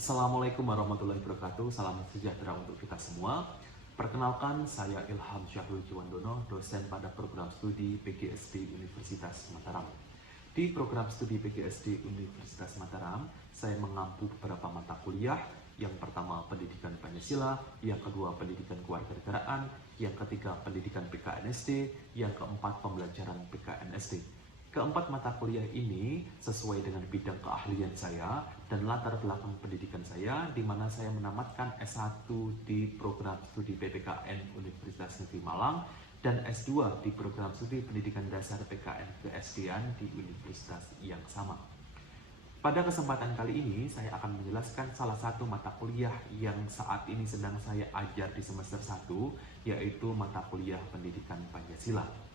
Assalamualaikum warahmatallahi wabarakatuh. Salam sejahtera untuk kita semua. Perkenalkan, saya Ilham Syahrul Jiwandono, dosen pada program studi PGSD Universitas Mataram. Di program studi PGSD Universitas Mataram, saya mengampu beberapa mata kuliah. Yang pertama, pendidikan Pancasila, yang kedua, pendidikan kewarganegaraan, yang ketiga, pendidikan PKNSD, yang keempat, pembelajaran PKNSD. Keempat mata kuliah ini sesuai dengan bidang keahlian saya dan latar belakang pendidikan saya, di mana saya menamatkan S1 di program studi PPKN Universitas Negeri Malang dan S2 di program studi pendidikan dasar PKN keSDan di universitas yang sama. Pada kesempatan kali ini, saya akan menjelaskan salah satu mata kuliah yang saat ini sedang saya ajar di semester 1, yaitu mata kuliah pendidikan Pancasila.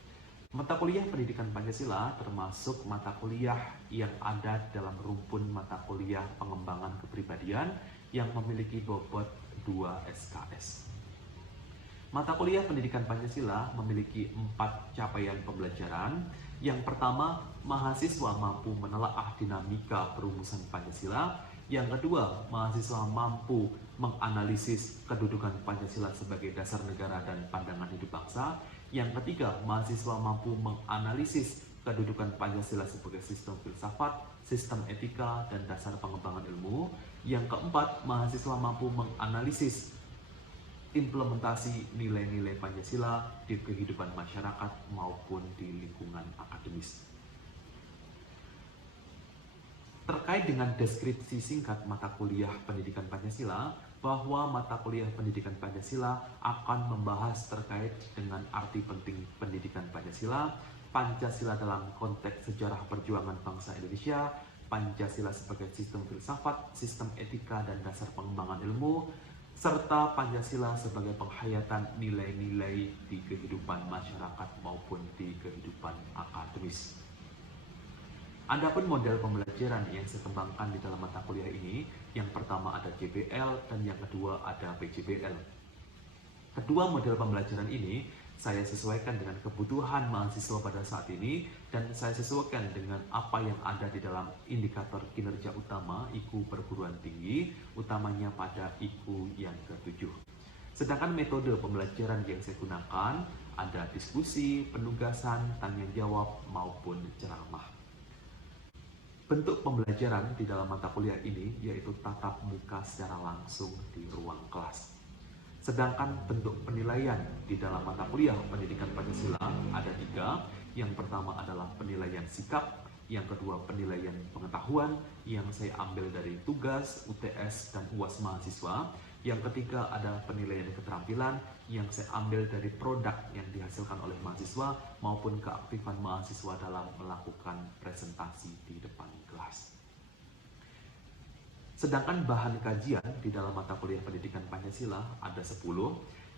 Mata kuliah pendidikan Pancasila termasuk mata kuliah yang ada dalam rumpun mata kuliah pengembangan kepribadian yang memiliki bobot 2 SKS. Mata kuliah pendidikan Pancasila memiliki 4 capaian pembelajaran. Yang pertama, mahasiswa mampu menelaah dinamika perumusan Pancasila. Yang kedua, mahasiswa mampu menganalisis kedudukan Pancasila sebagai dasar negara dan pandangan hidup bangsa. Yang ketiga, mahasiswa mampu menganalisis kedudukan Pancasila sebagai sistem filsafat, sistem etika, dan dasar pengembangan ilmu. Yang keempat, mahasiswa mampu menganalisis implementasi nilai-nilai Pancasila di kehidupan masyarakat maupun di lingkungan akademis. Terkait dengan deskripsi singkat mata kuliah pendidikan Pancasila, bahwa mata kuliah pendidikan Pancasila akan membahas terkait dengan arti penting pendidikan Pancasila, Pancasila dalam konteks sejarah perjuangan bangsa Indonesia, Pancasila sebagai sistem filsafat, sistem etika dan dasar pengembangan ilmu, serta Pancasila sebagai penghayatan nilai-nilai di kehidupan masyarakat maupun di kehidupan akademis. Adapun model pembelajaran yang saya kembangkan di dalam mata kuliah ini, yang pertama ada JBL dan yang kedua ada PJBL. Kedua model pembelajaran ini saya sesuaikan dengan kebutuhan mahasiswa pada saat ini dan saya sesuaikan dengan apa yang ada di dalam indikator kinerja utama IQ perguruan tinggi, utamanya pada IQ yang ke-7. Sedangkan metode pembelajaran yang saya gunakan ada diskusi, penugasan, tanya jawab, maupun ceramah. Bentuk pembelajaran di dalam mata kuliah ini yaitu tatap muka secara langsung di ruang kelas. Sedangkan bentuk penilaian di dalam mata kuliah pendidikan Pancasila ada 3. Yang pertama adalah penilaian sikap, yang kedua penilaian pengetahuan yang saya ambil dari tugas, UTS, dan UAS mahasiswa. Yang ketiga ada penilaian keterampilan yang saya ambil dari produk yang dihasilkan oleh mahasiswa maupun keaktifan mahasiswa dalam melakukan presentasi di depan kelas. Sedangkan bahan kajian di dalam mata kuliah pendidikan Pancasila ada 10.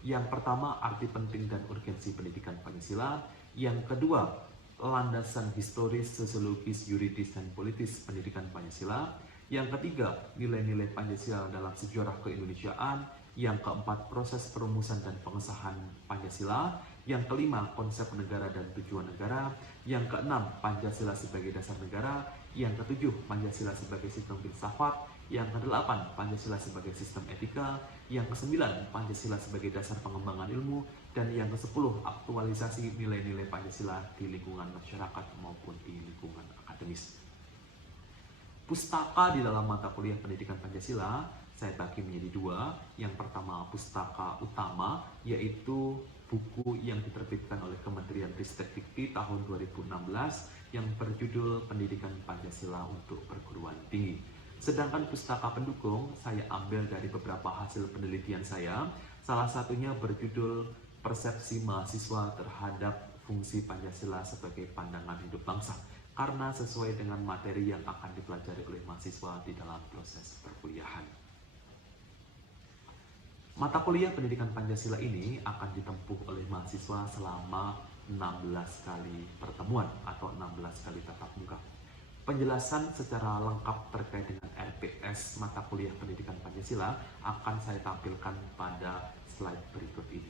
Yang pertama, arti penting dan urgensi pendidikan Pancasila. Yang kedua, landasan historis, sosiologis, yuridis, dan politis pendidikan Pancasila. Yang ketiga, nilai-nilai Pancasila dalam sejarah keindonesiaan. Yang keempat, proses perumusan dan pengesahan Pancasila. Yang kelima, konsep negara dan tujuan negara. Yang keenam, Pancasila sebagai dasar negara. Yang ketujuh, Pancasila sebagai sistem filsafat. Yang kedelapan, Pancasila sebagai sistem etika. Yang kesembilan, Pancasila sebagai dasar pengembangan ilmu. Dan yang ke-10, aktualisasi nilai-nilai Pancasila di lingkungan masyarakat maupun di lingkungan akademis. Pustaka di dalam mata kuliah pendidikan Pancasila saya bagi menjadi 2. Yang pertama, pustaka utama, yaitu buku yang diterbitkan oleh Kementerian Ristek Dikti tahun 2016 yang berjudul Pendidikan Pancasila untuk Perguruan Tinggi. Sedangkan pustaka pendukung saya ambil dari beberapa hasil penelitian saya, salah satunya berjudul Persepsi Mahasiswa Terhadap Fungsi Pancasila sebagai Pandangan Hidup Bangsa, karena sesuai dengan materi yang akan dipelajari oleh mahasiswa di dalam proses perkuliahan. Mata kuliah pendidikan Pancasila ini akan ditempuh oleh mahasiswa selama 16 kali pertemuan atau 16 kali tatap muka. Penjelasan secara lengkap terkait dengan RPS mata kuliah pendidikan Pancasila akan saya tampilkan pada slide berikut ini.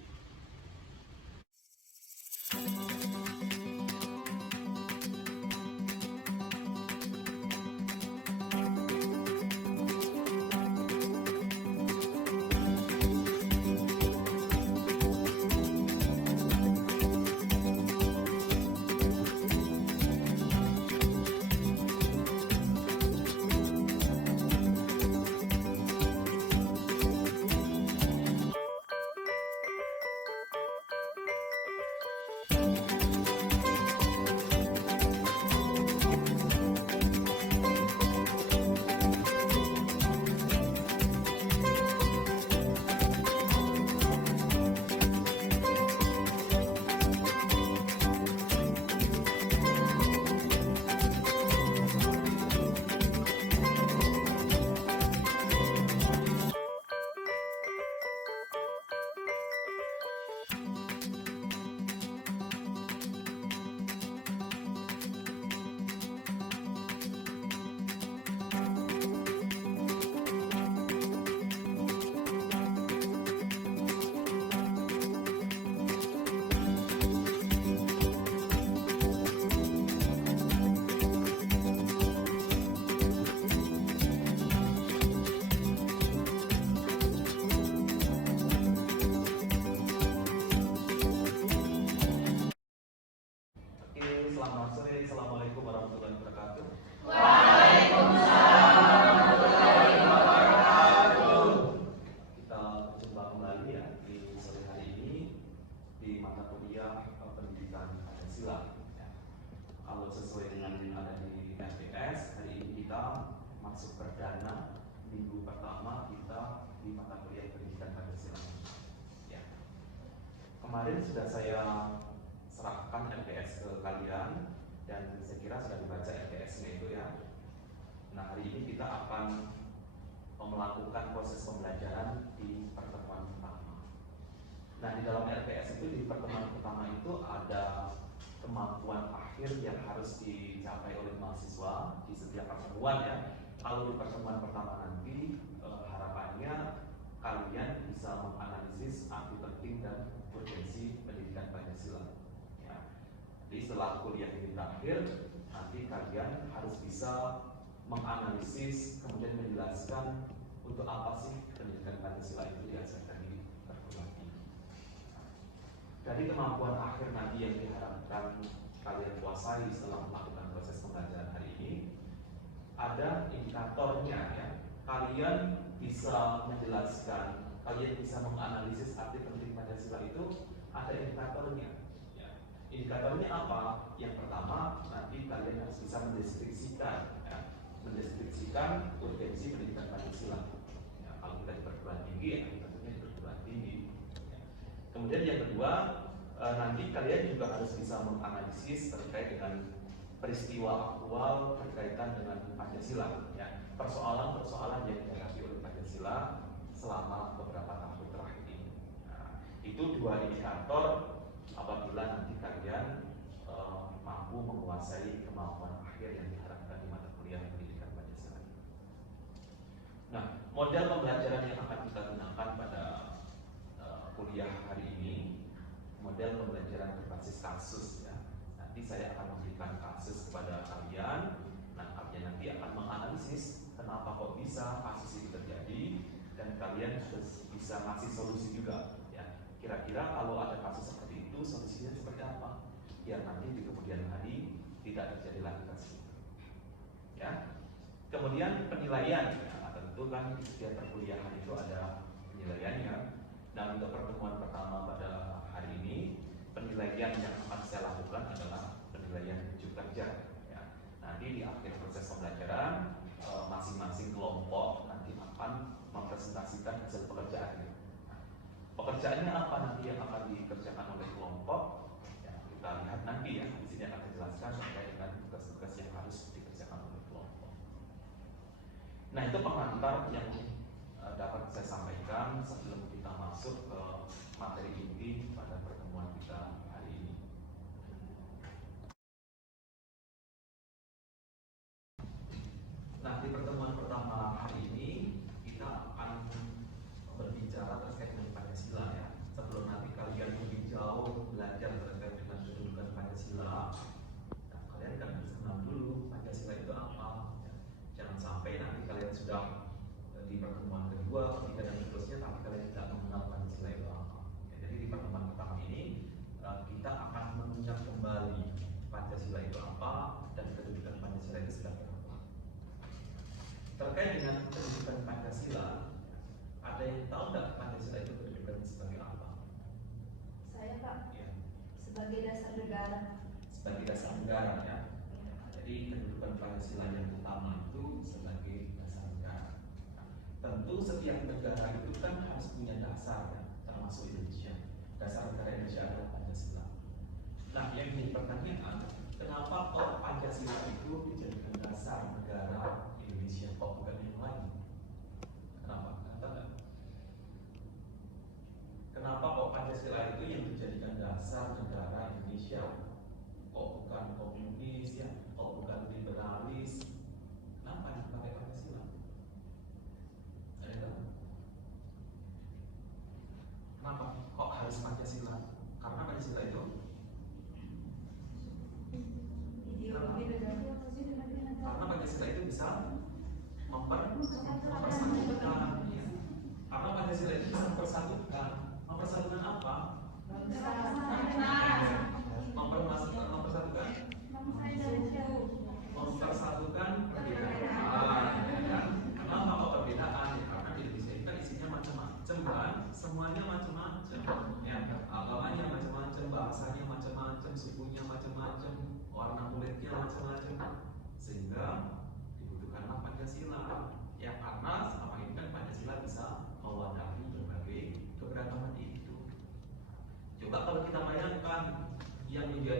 selamat sore. Assalamualaikum warahmatullahi wabarakatuh. Waalaikumsalam warahmatullahi wabarakatuh. Kita berjumpa kembali ya di sore hari ini di mata kuliah pendidikan Pancasila. Ya. Kalau sesuai dengan yang ada di RPS, hari ini kita masuk perdana minggu pertama kita di mata kuliah pendidikan Pancasila. Ya. Kemarin sudah saya serahkan RPS ke kalian dan saya kira sudah dibaca RPS-nya itu ya. Nah, hari ini kita akan melakukan proses pembelajaran di pertemuan pertama. Nah, di dalam RPS itu di pertemuan pertama itu ada kemampuan akhir yang harus dicapai oleh mahasiswa di setiap pertemuan ya. Kalau di pertemuan pertama nanti harapannya kalian bisa menganalisis arti penting dan urgensi pendidikan Pancasila. Jadi setelah kuliah ini berakhir, nanti kalian harus bisa menganalisis, kemudian menjelaskan untuk apa sih pendidikan Pancasila itu diajarkan di perguruan tinggi. Dari kemampuan akhir nanti yang diharapkan kalian kuasai setelah melakukan proses pembelajaran hari ini, ada indikatornya ya. Kalian bisa menjelaskan, kalian bisa menganalisis arti penting Pancasila itu ada indikatornya. Indikatornya apa? Yang pertama, nanti kalian harus bisa mendeskripsikan ya, mendeskripsikan urgensi pendidikan Pancasila. Ya, kalau kita di perguruan tinggi, ya tentunya di perguruan tinggi. Ya. Kemudian yang kedua, nanti kalian juga harus bisa menganalisis terkait dengan peristiwa aktual berkaitan dengan Pancasila. Ya. Persoalan-persoalan yang dihadapi oleh Pancasila selama beberapa tahun terakhir ini. Nah, itu dua indikator apabila nanti kalian mampu menguasai kemampuan akhir yang diharapkan di mata kuliah pendidikan Pancasila. Nah, model pembelajaran yang akan kita gunakan pada kuliah hari ini, model pembelajaran berbasis kasus ya. Nanti saya akan memberikan kasus kepada kalian. Nah, kalian nanti akan menganalisis kenapa kok bisa kasus itu terjadi dan kalian harus bisa ngasih solusi juga ya. Kira-kira kalau ada kasus seperti itu, solusinya seperti apa? Biar nanti di kemudian hari tidak terjadi lagi kasus itu. Ya. Kemudian penilaian, ya, tentu kan di setiap perkuliahan itu ada penilaiannya. Dan untuk pertemuan pertama pada hari ini, penilaian yang akan saya lakukan adalah penilaian ujuk kerja. Ya. Nanti di akhir proses pembelajaran, masing-masing kelompok nanti akan mempresentasikan hasil pekerjaannya. Pekerjaannya apa nanti yang akan dikerjakan oleh kelompok? Ya, kita lihat nanti ya. Di sini akan dijelaskan terkait dengan tugas-tugas yang harus dikerjakan oleh kelompok. Nah, itu pengantar yang dapat saya sampaikan sebelum kita masuk ke materi inti pada pertemuan kita hari ini. Nah, di pertemuan pertama hari ini kita akan berbicara terkait dengan Pancasila ya. Sebelum nanti kalian lebih jauh belajar terkait dengan kedudukan Pancasila, nah, kalian kan harus kenal dulu Pancasila itu apa. Ya. Jangan sampai nanti kalian sudah di pertemuan kedua, ketiga dan seterusnya, tapi kalian tidak mengenal Pancasila itu apa. Ya, jadi di pertemuan pertama ini kita akan mengingat kembali Pancasila itu apa dan kedudukan Pancasila itu seperti apa. Terkait dengan kedudukan Pancasila, ada yang tahu nggak Pancasila itu kedudukannya sebagai apa? Saya Pak, Ya. sebagai dasar negara. Sebagai dasar negara ya. Jadi kedudukan Pancasila yang utama itu sebagai dasar negara. Tentu setiap negara itu kan harus punya dasar ya, termasuk Indonesia. Dasar negara Indonesia adalah Pancasila. Nah, yang jadi pertanyaan, kenapa kok Pancasila itu dijadikan dasar negara Indonesia kok bukan yang lain? Kenapa? Kenapa kok Pancasila itu yang dijadikan dasar negara Indonesia? Kok bukan komunis ya? Kok bukan liberalis? Kenapa dipakai Pancasila? Ada yang tahu? Kenapa kok harus Pancasila? Karena Pancasila itu Ideologi negara. karena Pancasila itu bisa mempersatukan ya. Karena Pancasila itu bisa mempersatukan apa? Bangsa.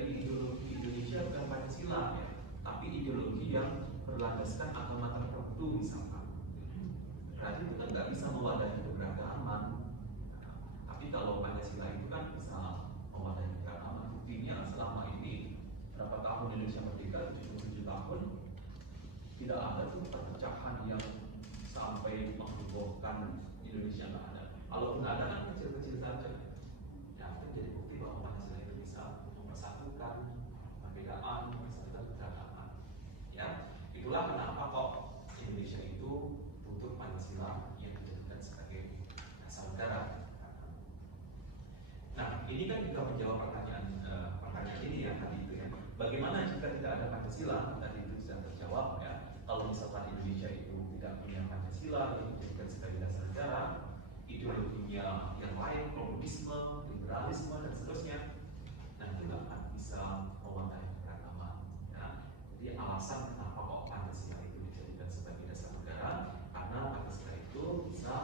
dari ideologi Indonesia bukan Pancasila ya, tapi ideologi yang berlandaskan agama tertentu misalkan. Berarti itu kan nggak bisa mewadahi keberagaman. Tapi kalau Pancasila itu kan bisa mewadahi keberagaman. Buktinya selama ini berapa tahun Indonesia merdeka, 77 tahun, tidak ada tuh perpecahan yang sampai menghebohkan Indonesia, nggak ada. Kalaupun ada kan kecil-kecil saja. Ya, itu jadi bukti bahwa Pancasila itu bisa mempersatukan perbedaan, mempersatukan keberagaman. Ya, itulah kenapa kok Indonesia itu butuh Pancasila yang dijadikan sebagai dasar negara. Nah, ini kan juga menjawab pertanyaan ini ya tadi itu ya. Bagaimana jika tidak ada Pancasila? Tadi itu sudah terjawab ya. Kalau misalkan Indonesia itu tidak punya Pancasila yang dijadikan sebagai dasar negara, ideologinya yang lain, komunisme, liberalisme dan seterusnya, nah itu nggak akan bisa mewadahi keberagaman. Ya. Jadi alasan kenapa kok Pancasila itu dijadikan sebagai dasar negara, karena Pancasila itu bisa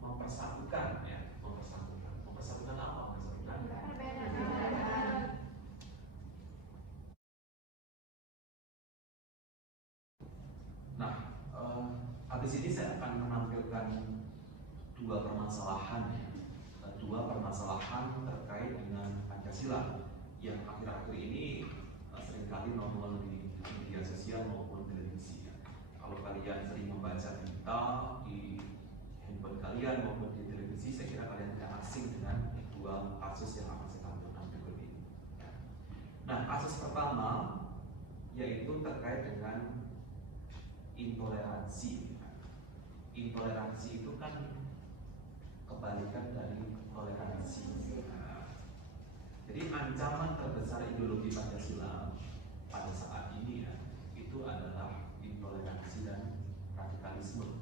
mempersatukan ya, mempersatukan apa? Nah, habis ini saya akan menampilkan dua permasalahan terkait dengan Pancasila yang akhir-akhir ini seringkali nongol di media sosial maupun televisi. Kalau kalian sering membaca berita di handphone kalian maupun di televisi, saya kira kalian tidak asing dengan dua kasus yang akan saya tampilkan berikut ini. Nah, kasus pertama yaitu terkait dengan intoleransi. Intoleransi itu kan kebalikan dari toleransi. Jadi ancaman terbesar ideologi Pancasila pada saat ini ya, itu adalah intoleransi dan radikalisme.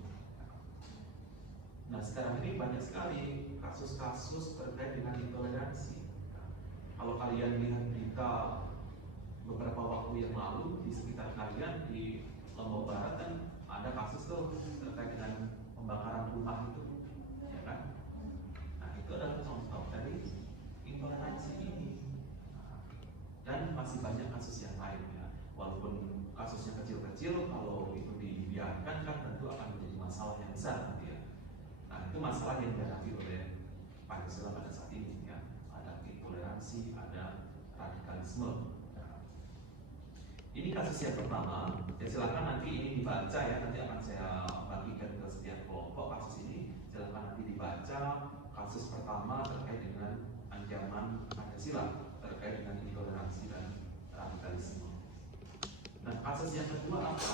Nah, sekarang ini banyak sekali kasus-kasus terkait dengan intoleransi. Kalau kalian lihat berita beberapa waktu yang lalu di sekitar kalian di Lombok Barat kan ada kasus tuh terkait dengan pembakaran rumah itu, ya kan? Nah, itu adalah contoh dari intoleransi ini. Dan masih banyak kasus yang lain ya. Walaupun kasusnya kecil-kecil, kalau itu dibiarkan kan tentu akan menjadi masalah yang besar nanti ya. Nah, itu masalah yang dihadapi oleh Pancasila pada saat ini ya. Ada intoleransi, ada radikalisme. Ini kasus yang pertama, ya silakan nanti ini dibaca ya, nanti akan saya bagikan ke setiap kelompok kasus ini. Silakan nanti dibaca kasus pertama terkait dengan ancaman Pancasila, terkait dengan intoleransi dan radikalisme. Nah, kasus yang kedua apa?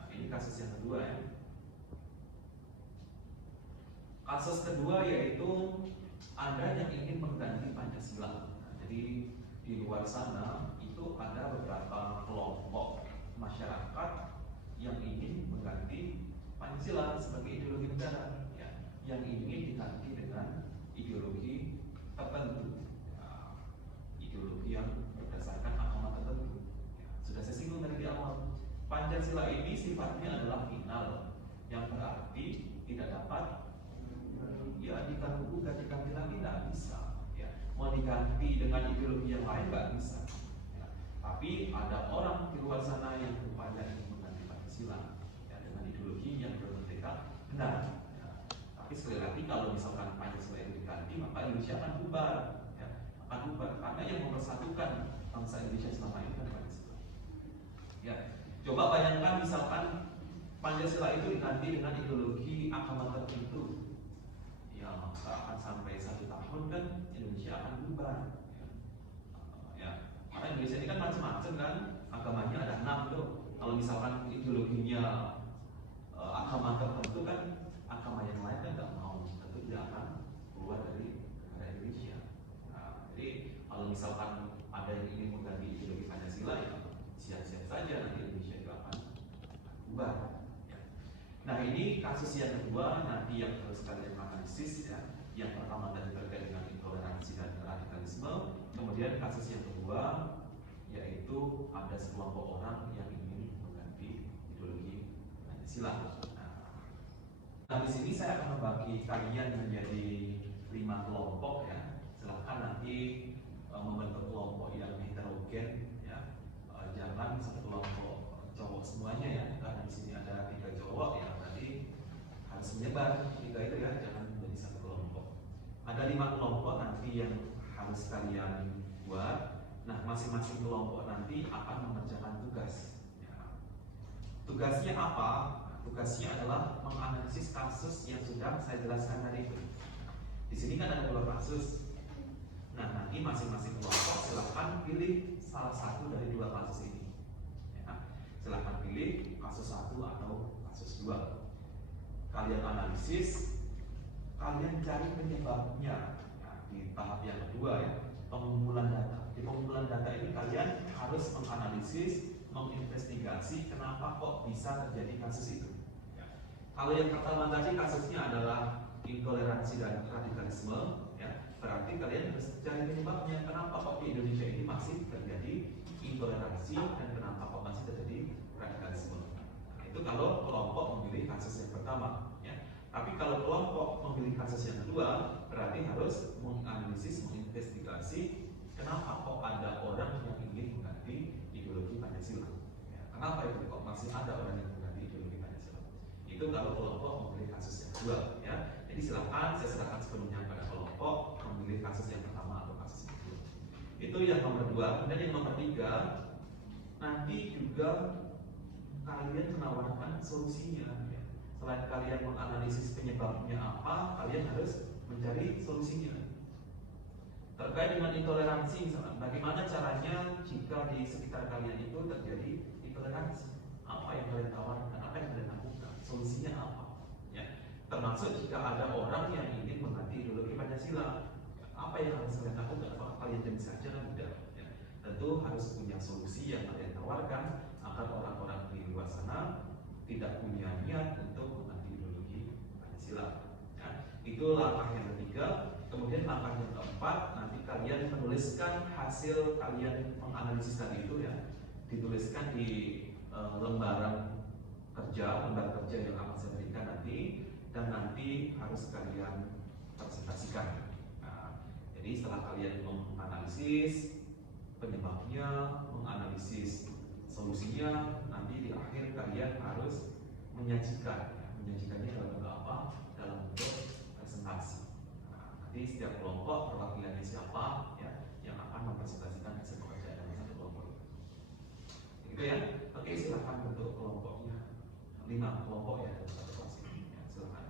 Nah, ini kasus yang kedua ya. Kasus kedua yaitu ada yang ingin mengganti Pancasila. Nah, jadi di luar sana itu ada beberapa kelompok masyarakat yang ingin mengganti Pancasila sebagai ideologi negara, ya, yang ingin diganti dengan ideologi tertentu, ya, ideologi yang berdasarkan agama tertentu. Ya, sudah saya singgung dari di awal, Pancasila ini sifatnya adalah final, yang berarti tidak dapat ya diganggu, diganti lagi tidak bisa. Mau diganti dengan ideologi yang lain nggak bisa ya. Tapi ada orang di luar sana yang berupaya ingin mengganti Pancasila ya, dengan ideologi yang berbeda benar ya. Tapi sekali lagi kalau misalkan Pancasila itu diganti maka Indonesia akan bubar ya, akan bubar karena yang mempersatukan bangsa Indonesia selama ini kan Pancasila ya. Coba bayangkan misalkan Pancasila itu diganti dengan ideologi agama tertentu ya, maka akan sampai 1 tahun kan Indonesia akan bubar ya. Karena Indonesia ini kan macam-macam kan, agamanya ada 6 tuh. Kalau misalkan ideologinya agama tertentu kan, agama yang lain kan nggak mau, tentu tidak akan keluar dari negara Indonesia. Nah, jadi kalau misalkan ada yang ingin mengganti ideologi Pancasila ya siap-siap saja nanti Indonesia itu akan bubar ya. Nah, ini kasus yang kedua nanti yang harus kalian analisis ya. Yang pertama tadi terkait dengan intoleransi dan radikalisme. Kemudian kasus yang kedua yaitu ada sekelompok orang yang ingin mengganti ideologi Pancasila. Nah, di sini saya akan membagi kalian menjadi 5 kelompok ya. Silahkan nanti membentuk kelompok yang heterogen kelompok semuanya ya, karena di sini ada 3 cowok ya, berarti harus menyebar 3 itu ya, jangan menjadi satu kelompok. Ada 5 kelompok nanti yang harus kalian buat. Nah, masing-masing kelompok nanti akan mengerjakan tugas. Ya. Tugasnya apa? Tugasnya adalah menganalisis kasus yang sudah saya jelaskan tadi itu. Di sini kan ada 2 kasus. Nah, nanti masing-masing kelompok silahkan pilih salah satu dari 2 kasus ini. Ya. Silahkan pilih kasus 1 atau kasus 2. Kalian analisis, kalian cari penyebabnya. Nah, di tahap yang kedua ya, pengumpulan data. Di pengumpulan data ini kalian harus menganalisis, menginvestigasi kenapa kok bisa terjadi kasus itu. Kalau yang pertama tadi kasusnya adalah intoleransi dan radikalisme, ya, berarti kalian harus cari penyebabnya. Kenapa kok di Indonesia ini masih terjadi intoleransi dan kenapa kok masih terjadi radikalisme? Nah, itu kalau kelompok memilih kasus yang pertama, ya. Tapi kalau kelompok memilih kasus yang kedua, berarti harus menganalisis, menginvestigasi kenapa kok ada orang yang ingin mengganti ideologi Pancasila. Ya, kenapa itu kok masih ada orang yang mengganti ideologi Pancasila? Itu kalau kelompok memilih kasus yang kedua, ya. Jadi silakan, saya serahkan sepenuhnya pada kelompok memilih kasus yang pertama atau kasus yang kedua. Itu yang nomor 2. Dan yang nomor 3, nanti juga kalian menawarkan solusinya. Ya. Selain kalian menganalisis penyebabnya apa, kalian harus mencari solusinya. Terkait dengan intoleransi, misalnya, bagaimana caranya jika di sekitar kalian itu terjadi intoleransi? Apa yang kalian tawarkan? Apa yang kalian lakukan? Solusinya apa? Ya. Termasuk jika ada orang yang ingin mengganti ideologi Pancasila, apa yang harus kalian lakukan? Apakah kalian diam saja? Tidak. Ya. Tentu harus punya solusi yang kalian tawarkan agar orang-orang di luar sana tidak punya niat untuk mengganti ideologi Pancasila. Ya. Itu langkah yang ketiga. Kemudian langkah yang keempat, nanti kalian menuliskan hasil kalian menganalisis tadi itu ya, dituliskan di lembar kerja yang akan saya berikan nanti, dan nanti harus kalian presentasikan. Nah, jadi setelah kalian menganalisis penyebabnya, menganalisis solusinya, nanti di akhir kalian harus menyajikan. Menyajikannya dalam bentuk apa? Dalam bentuk presentasi. Nanti setiap kelompok perwakilannya siapa ya yang akan mempresentasikan hasil pekerjaan dalam satu kelompok. Gitu ya. Oke, silakan bentuk kelompoknya. 5 kelompok ya dalam satu kelas ini. Ya, silakan.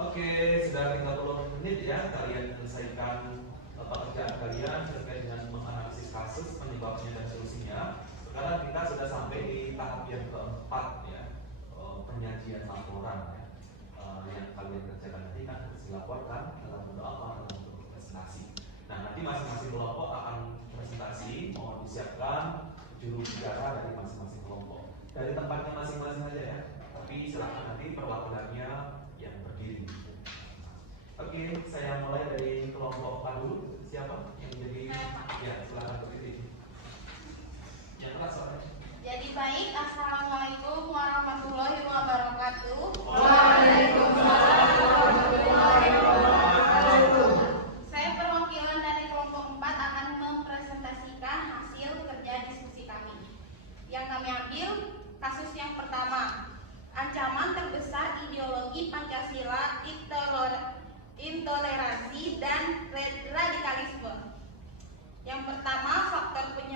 Oke, sudah 30 menit ya kalian selesaikan pekerjaan kalian terkait dengan menganalisis kasus, penyebabnya dan solusinya. Sekarang kita sudah sampai di tahap yang keempat ya, penyajian laporan ya. Yang kalian kerjakan nanti kan harus dilaporkan dalam bentuk apa? Dalam bentuk presentasi. Nah, nanti masing-masing kelompok akan presentasi, mohon disiapkan juru bicara dari masing-masing kelompok. Dari tempatnya masing-masing aja ya. Tapi silakan nanti perwakilannya yang berdiri. Oke, saya mulai dari kelompok A dulu. Siapa yang jadi? Ya, silakan berdiri. Yang kelas soalnya. Jadi baik, assalamualaikum warahmatullahi wabarakatuh. Waalaikumsalam warahmatullahi wabarakatuh. Saya perwakilan dari kelompok 4 akan mempresentasikan hasil kerja diskusi kami. Yang kami ambil kasus yang pertama, ancaman terbesar ideologi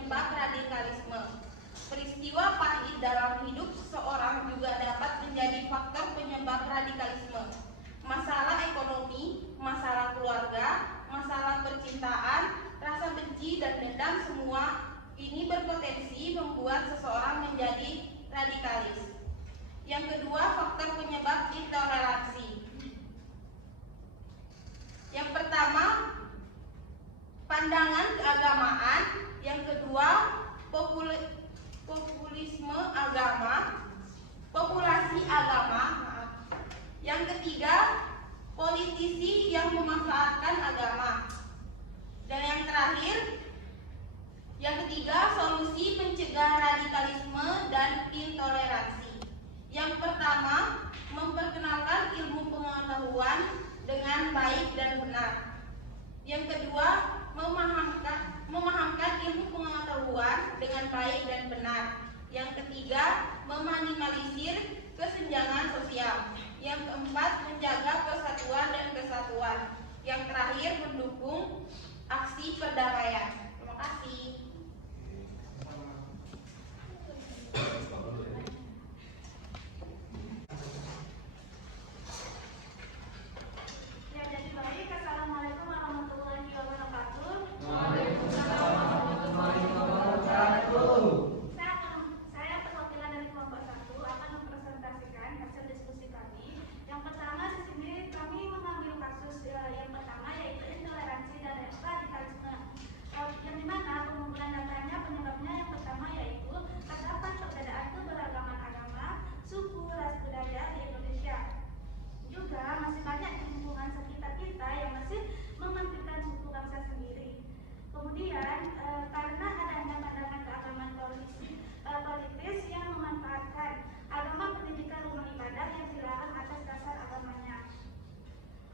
penyebab radikalisme. Peristiwa pahit dalam hidup seseorang juga dapat menjadi faktor penyebab radikalisme. Masalah ekonomi, masalah keluarga, masalah percintaan, rasa benci dan dendam, semua ini berpotensi membuat seseorang menjadi radikalis. Yang kedua, faktor penyebab intoleransi. Yang pertama, pandangan keagamaan. Yang kedua, populisme agama, populasi agama. Yang ketiga, politisi yang memanfaatkan agama. Dan yang terakhir, yang ketiga, solusi pencegah radikalisme dan intoleransi. Yang pertama, memperkenalkan ilmu pengetahuan dengan baik dan benar. Yang kedua, memahamkan ilmu pengetahuan dengan baik dan benar. Yang ketiga, meminimalisir kesenjangan sosial. Yang keempat, menjaga persatuan dan kesatuan. Yang terakhir, mendukung aksi perdamaian. Terima kasih. Assalamualaikum warahmatullahi wabarakatuh. Waalaikumsalam warahmatullahi wabarakatuh. Saya perwakilan dari kelompok 1 akan mempresentasikan hasil diskusi kami. Yang pertama di sini kami mengambil kasus yang pertama yaitu intoleransi dan radikalisme. Yang dimana pengumpulan datanya penyebabnya yang pertama yaitu terdapat perbedaan keberagaman agama, suku, ras, budaya di Indonesia. Juga masih banyak di lingkungan sekitar kita yang masih mementingkan suku bangsa sendiri. Kemudian karena adanya pandangan keagamaan politis yang memanfaatkan agama pendidikan rumah ibadah yang dilarang atas dasar agamanya.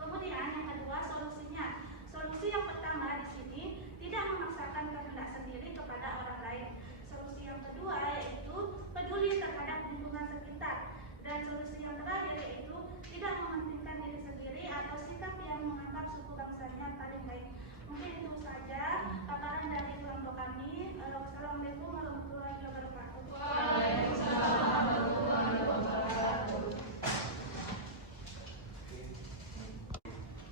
Kemudian yang kedua, solusinya. Solusi yang pertama di sini tidak memaksakan kehendak sendiri kepada orang lain. Solusi yang kedua yaitu peduli terhadap lingkungan sekitar. Dan solusi yang terakhir yaitu tidak mementingkan diri sendiri atau sikap yang menganggap suku bangsanya paling baik. Mungkin itu saja paparan dari kelompok kami. Wassalamualaikum warahmatullahi wabarakatuh. Waalaikumsalam warahmatullahi wabarakatuh.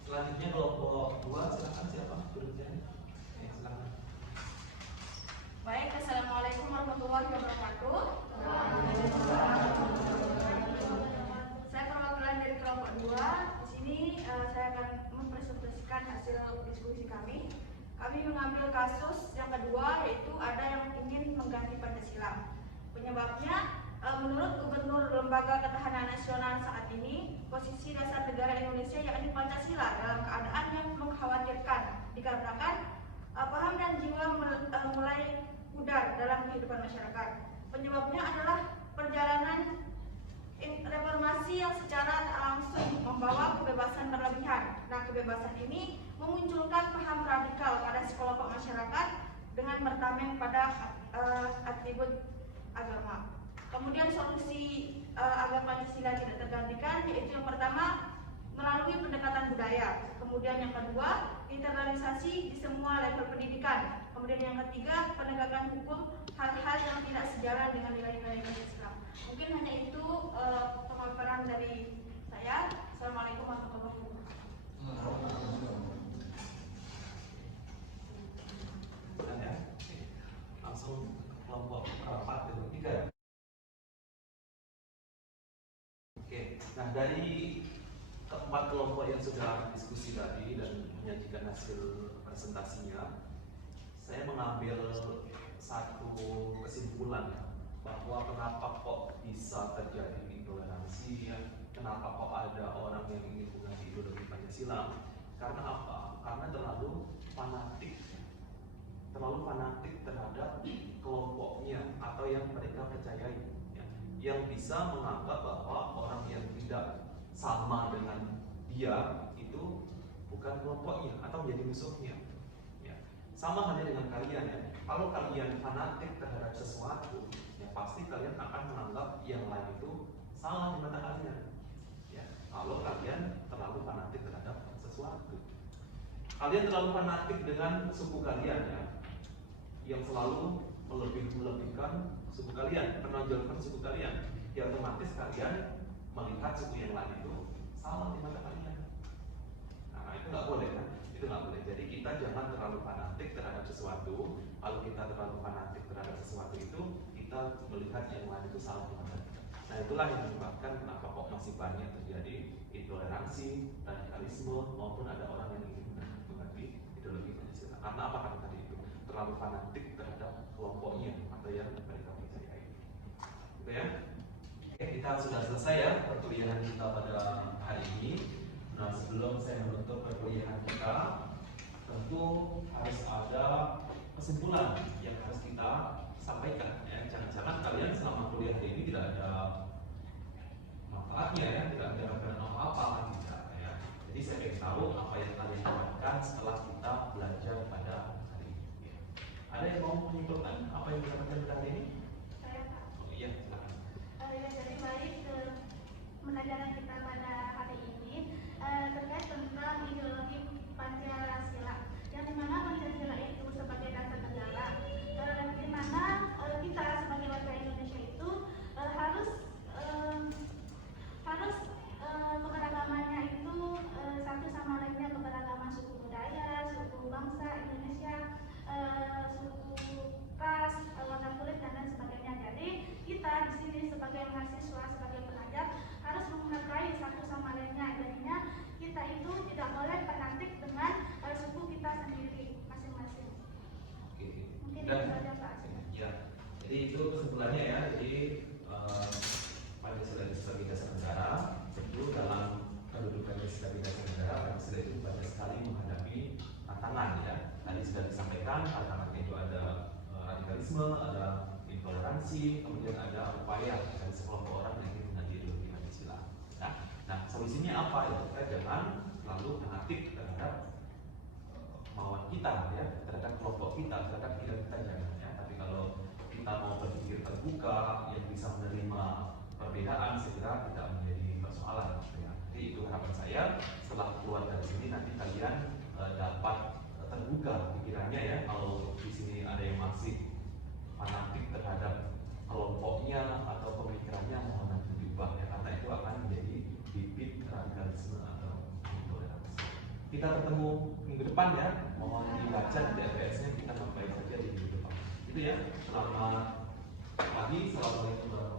Selanjutnya kelompok 2, silakan siapa berbicara? Silakan. Baik, assalamualaikum warahmatullahi wabarakatuh. Saya perwakilan dari kelompok 2. Di sini saya akan mempresentasikan hasil diskusi kami. Kami mengambil kasus yang kedua yaitu ada yang ingin mengganti Pancasila. Penyebabnya menurut Gubernur Lembaga Ketahanan Nasional saat ini, posisi dasar negara Indonesia yakni Pancasila dalam keadaan yang mengkhawatirkan dikarenakan paham dan jiwa mulai pudar dalam kehidupan masyarakat. Penyebabnya adalah perjalanan reformasi yang secara tak langsung membawa kebebasan berlebihan. Nah, kebebasan ini memunculkan paham radikal pada sekelompok masyarakat dengan bertameng pada atribut agama. Kemudian solusi agar Pancasila tidak tergantikan yaitu yang pertama melalui pendekatan budaya. Kemudian yang kedua, internalisasi di semua level pendidikan. Kemudian yang ketiga, penegakan hukum hal-hal yang tidak sejalan dengan nilai-nilai Islam. Mungkin hanya itu pemaparan dari saya. Assalamualaikum warahmatullahi wabarakatuh. Langsung kelompok 4 dan 3. Oke, nah dari keempat kelompok yang sudah diskusi tadi dan menyajikan hasil presentasinya, saya mengambil satu kesimpulan bahwa kenapa kok bisa terjadi intoleransi, ya, kenapa kok ada orang yang ingin mengganti ideologi Pancasila. Karena apa? Karena terlalu fanatik terhadap kelompoknya atau yang mereka percayai, ya, yang bisa menganggap bahwa orang yang tidak sama dengan dia itu bukan kelompoknya atau menjadi musuhnya. Sama halnya dengan kalian, ya. Kalau kalian fanatik terhadap sesuatu, ya pasti kalian akan menganggap yang lain itu salah di mata kalian. Ya, kalau kalian terlalu fanatik terhadap sesuatu, kalian terlalu fanatik dengan suku kalian, ya, yang selalu melebihkan suku kalian, menonjolkan suku kalian, ya otomatis kalian melihat suku yang lain itu salah di mata kalian. Nah itu nggak boleh kan? Itu nggak boleh. Jadi kita jangan terlalu fanatik terhadap sesuatu. Kalau kita terlalu fanatik terhadap sesuatu itu, kita melihat yang lain itu salah di mata kita. Nah itulah yang menyebabkan kenapa kok masih banyak terjadi intoleransi, radikalisme, maupun ada orang yang ingin mengganti ideologi Pancasila. Karena apa kata tadi itu? Terlalu fanatik terhadap kelompoknya atau yang mereka percayai. Gitu ya. Oke, kita sudah selesai ya perkuliahan kita pada hari ini. Nah, sebelum saya menutup perkuliahan kita, tentu harus ada kesimpulan yang harus kita sampaikan. Ya, jangan-jangan kalian selama kuliah hari ini tidak ada manfaatnya ya, tidak ada referensi apa-apa kan tidak ya. Jadi saya ingin tahu apa yang kalian dapatkan setelah kita belajar pada hari ini. Ya. Ada yang mau menyimpulkan apa yang didapatkan pada hari ini? Saya Pak. Oh iya, silakan. Ya, jadi baik pembelajaran kita pada hari ini terkait tentang ideologi Pancasila, yang dimana Pancasila itu sebagai dasar negara, dimana kita sebagai warga Indonesia itu harus keberagamannya itu satu sama lainnya, keberagaman suku budaya, suku bangsa Indonesia, suku ras, warna kulit dan lain sebagainya. Jadi kita di sini sebagai mahasiswa, sebagai pelajar harus menghargai satu sama lainnya. Jadinya kita itu tidak boleh fanatik dengan suku kita sendiri masing-masing. Oke. Mungkin Dan, itu saja Pak. ya, jadi itu kesimpulannya ya. Jadi Pancasila itu sebagai dasar negara, tentu dalam kedudukannya sebagai dasar negara, Pancasila itu banyak sekali menghadapi tantangan ya. Tadi sudah disampaikan tantangannya itu ada radikalisme, ada intoleransi, kemudian ada upaya dari sekelompok orang yang ingin mengganti ideologi Pancasila. Ya. Nah, solusinya apa ya? Kita jangan selalu fanatik terhadap kemauan kita ya, terhadap kelompok kita, terhadap diri kita jangan ya. Tapi kalau kita mau berpikir terbuka, yang bisa menerima perbedaan, saya kira tidak menjadi persoalan ya. Jadi itu harapan saya setelah keluar dari sini nanti kalian dapat terbuka pikirannya ya. Kalau di sini ada yang masih fanatik terhadap kelompoknya atau pemikirannya, mohon nanti diubah ya, karena itu akan menjadi bibit radikalisme atau intoleransi. Kita ketemu minggu depan ya, mohon dibaca di ATS-nya, kita sampai saja di minggu depan. Itu ya, selamat pagi, assalamualaikum warahmatullahi wabarakatuh.